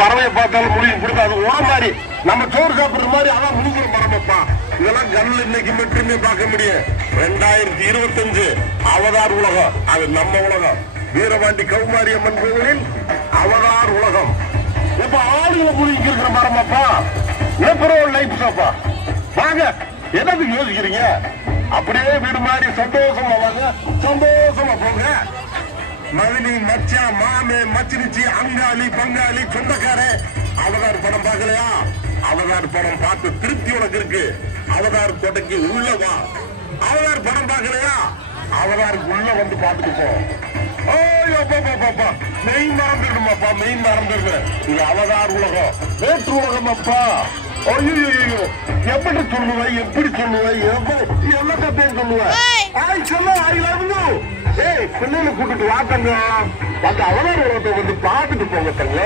பறவையை பார்த்தாலும் முடிவு பிடிக்கும். அது உரம் மாதிரி நம்ம சோறு சாப்பிடுற மாதிரி அதான் முழுங்குற மரமப்பா. இதெல்லாம் கண்ணில் இன்னைக்கு மட்டுமே பார்க்க முடியும். 2025 அவதார் உலகம், அது நம்ம உலகம். வீரபாண்டி கௌமாரியம்மன் கோவிலில் அவதார் உலகம். இப்ப ஆளுகளை முழுங்கி இருக்கிற மரமாப்பா. ஏப்ரல் லைஃப் சாப்பா வாங்க. என்னது யோசிக்கிறீங்க? அப்படியே வீடு மாதிரி சந்தோஷமா வாங்க, சந்தோஷமா போங்க. மதினி, மச்சான், மாமே, மச்சினிச்சி, அங்காளி, பங்காளி, சொந்தக்கார. அவதார் படம் பார்க்கலையா? அவதார் படம் பார்த்து திருப்தி உனக்கு இருக்கு. அவதார் கோட்டைக்கு உள்ள வா. அவதார் படம் பார்க்கலையா? அவதாருக்கு உள்ள வந்து பார்த்துட்டு போ. மெய் மறந்துடுமாப்பா, மெய் மறந்துடுங்க. இது அவதார் உலகம், வேற்று உலகம் அப்பா. ஐயோ, எப்படி சொல்லுவேன், எப்படி சொல்லுவேன், என்ன கத்தேன்னு சொல்லுவேன். சொல்ல ஐ லவ் யூ. ஏய், பிள்ளைகளை கூட்டிட்டு வா தங்க. அந்த அவதார் உலகத்தை வந்து பார்த்துட்டு போங்க தங்க.